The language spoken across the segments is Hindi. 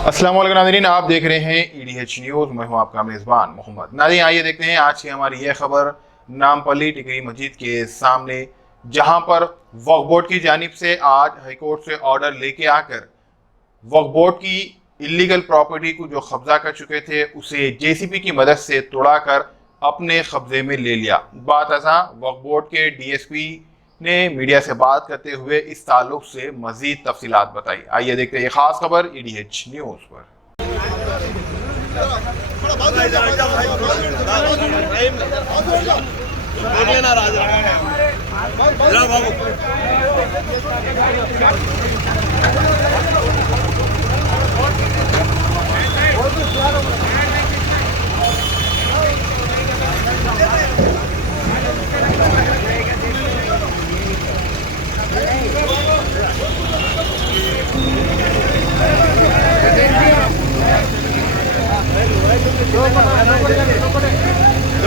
अस्सलाम वालेकुम नाज़रीन, आप देख रहे हैं EDH न्यूज़। मैं हूं आपका मेज़बान मोहम्मद। नाज़रीन, आइए देखते हैं आज की हमारी यह खबर। नामपल्ली टिकरी मस्जिद के सामने जहां पर वक्फ बोर्ड की जानिब से आज हाईकोर्ट से ऑर्डर लेके आकर वक्फ बोर्ड की इलीगल प्रॉपर्टी को जो कब्जा कर चुके थे उसे JCB की मदद से तोड़ाकर अपने कब्जे में ले लिया। बात ऐसा वक्फ बोर्ड के DSP ने मीडिया से बात करते हुए इस ताल्लुक से मजीद तफसीलात बताई। आइए देखते हैं ये खास खबर EDH न्यूज़ पर।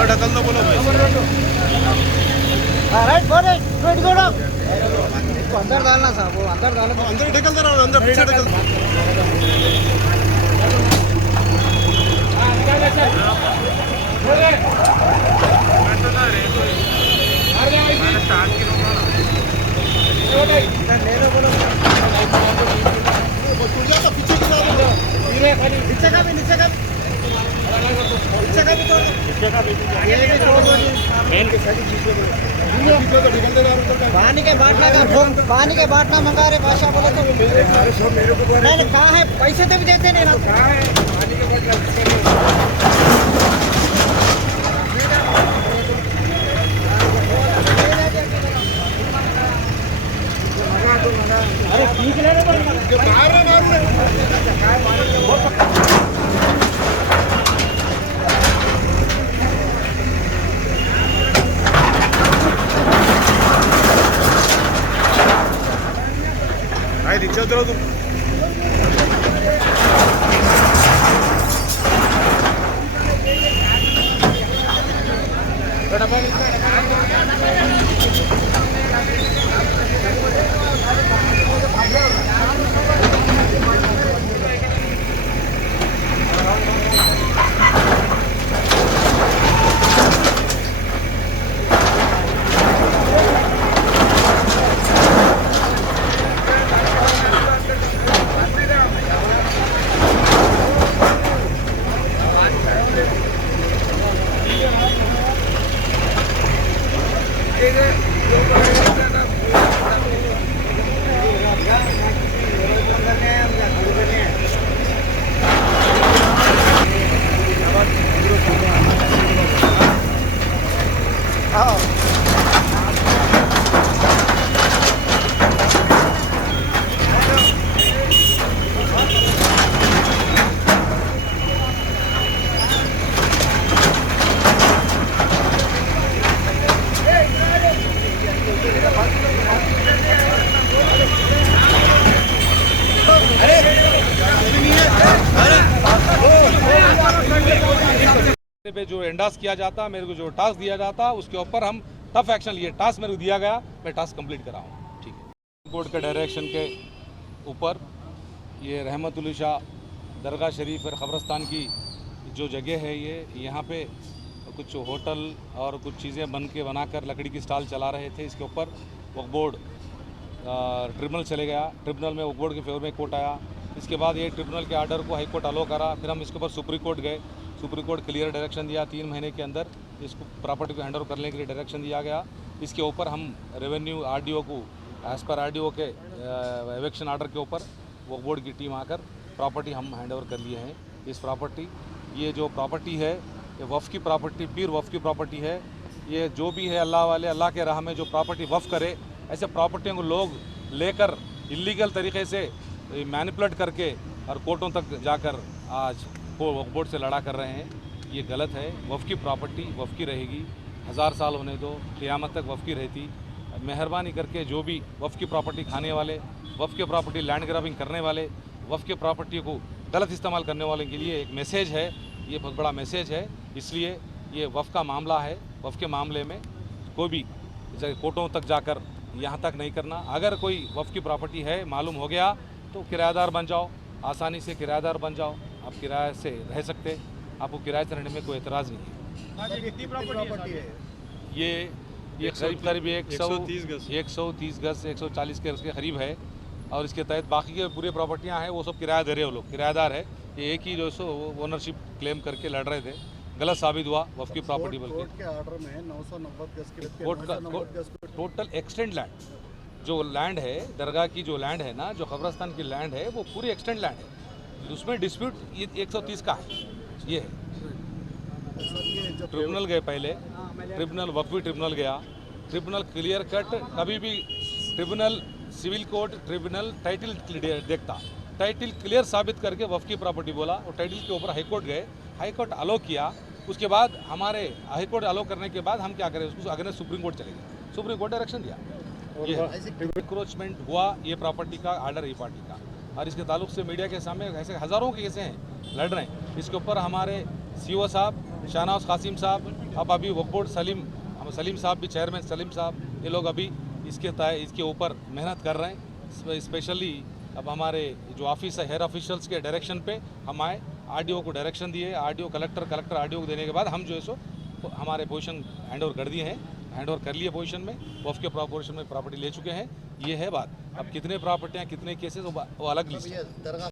ढकल दो, बोलो भाई। राइट बोल वेट गो डाउन इसको अंदर डालना साहब, वो अंदर डालो, अंदर ढकल दे रहा हूं, अंदर पीछे ढकल। नीचे का भी ये भी छोड़ दो मेन के साथ पानी के बाटला का पानी के बाटला मंगा रहे भाषा बोले तो मेरे को मैंने कहा है पैसे तो भी देते नहीं ना, कहा है पानी के बाटला। अरे ठीक ले रहे नीचे उतरो तुम। पे जो एंडास किया जाता, मेरे को जो टास्क दिया जाता उसके ऊपर हम टफ एक्शन लिए। टास्क मेरे को दिया गया, मैं टास्क कंप्लीट करा हूँ। ठीक है। बोर्ड के डायरेक्शन के ऊपर ये रहमतुल शाह दरगाह शरीफ और क़ब्रस्तान की जो जगह है, ये यहाँ पे कुछ होटल और कुछ चीज़ें बनाकर लकड़ी की स्टॉल चला रहे थे। इसके ऊपर वक्फ बोर्ड ट्रिब्यूनल चले गया। ट्रिब्यूनल में वक्फ बोर्ड के फेवर में कोर्ट आया। इसके बाद ये ट्रिब्यूनल के आर्डर को हाई कोर्ट अलो करा। फिर हम इसके ऊपर सुप्रीम कोर्ट गए। सुप्रीम कोर्ट क्लियर डायरेक्शन दिया, 3 महीने के अंदर इसको प्रॉपर्टी को हैंड ओवर करने के लिए डायरेक्शन दिया गया। इसके ऊपर हम रेवेन्यू RDO को एज़ पर RDO के एविक्शन आर्डर के ऊपर वक्फ बोर्ड की टीम आकर प्रॉपर्टी हम हैंड ओवर कर लिए हैं। इस प्रॉपर्टी, ये जो प्रॉपर्टी है ये वफ़ की प्रॉपर्टी, पीर वफ़ की प्रॉपर्टी है। ये जो भी है अल्लाह वाले, अल्लाह के राह में जो प्रॉपर्टी वफ़ करे, ऐसे प्रॉपर्टियों को लोग लेकर इलीगल तरीके से मैनिपुलेट करके और कोर्टों तक जाकर आज वक्फ बोर्ड से लड़ा कर रहे हैं। ये गलत है। वफ़ की प्रॉपर्टी वफ़ की रहेगी, 1000 साल होने दो, क़यामत तक वफ़ की रहती। मेहरबानी करके जो भी वफ़ की प्रॉपर्टी खाने वाले, वफ़ की प्रॉपर्टी लैंड ग्रैबिंग करने वाले, वफ़ की प्रॉपर्टी को गलत इस्तेमाल करने वालों के लिए एक मैसेज है, ये बहुत बड़ा मैसेज है। इसलिए ये वफ़ का मामला है। वफ़ के मामले में कोई भी कोर्टों तक जाकर यहाँ तक नहीं करना। अगर कोई वफ़ की प्रॉपर्टी है, मालूम हो गया, तो किराएदार बन जाओ, आसानी से किराएदार बन जाओ, आप किराए से रह सकते, आपको किराए से रहने में कोई एतराज़ नहीं है। कितनी प्रॉपर्टी है? ये करीब 130 गज 140 के उसके करीब है, और इसके तहत बाकी के पूरे प्रॉपर्टियां हैं वो सब किराया दे रहे हो लोग, किराएदार है। ये एक ही जो सो ओनरशिप क्लेम करके लड़ रहे थे, गलत साबित हुआ वफ़ की प्रॉपर्टी बल्कि कोर्ट के ऑर्डर में 990 गज के कोर्ट का टोटल एक्सटेंड लैंड जो लैंड है, दरगाह की जो लैंड है ना, जो कब्रस्तान की लैंड है, वो पूरी एक्सटेंड लैंड है, उसमें डिस्प्यूट ये 130 का है। ये है ट्रिब्यूनल गए पहले, ट्रिब्यूनल वक्फी ट्रिब्यूनल गया, ट्रिब्यूनल क्लियर कट, कभी भी tribunal civil court tribunal title देखता, टाइटल क्लियर साबित करके वफ़ की प्रॉपर्टी बोला, और टाइटल के ऊपर हाईकोर्ट गए, हाईकोर्ट अलो किया, उसके बाद हमारे हाईकोर्ट अलो करने के बाद हम क्या करें, उसको अगेंस्ट सुप्रीम कोर्ट चले गए, सुप्रीम कोर्ट डायरेक्शन दिया, ये इंक्रोचमेंट हुआ, ये प्रॉपर्टी का आर्डर ये पार्टी का, और इसके ताल्लुक से मीडिया के सामने ऐसे हज़ारों के केसें हैं लड़ रहे हैं। इसके ऊपर हमारे सीओ साहब शाहनवाज कासिम साहब, अब अभी वक्फ बोर्ड सलीम साहब भी चेयरमैन सलीम साहब, ये लोग अभी इसके ऊपर मेहनत कर रहे हैं। स्पेशली अब हमारे जो ऑफिस है, हेयर ऑफिशियल्स के डायरेक्शन पे हम आए, आरडीओ को डायरेक्शन दिए, आरडीओ कलेक्टर आरडीओ को देने के बाद हम जो है सो हमारे पोजीशन हैंड ओवर कर दिए हैं, हैंड ओवर कर लिए पोजीशन में, वफ़ के पोजीशन में प्रॉपर्टी ले चुके हैं। ये है बात। अब कितने प्रॉपर्टियाँ कितने केसेस वो अलग लिस्ट है।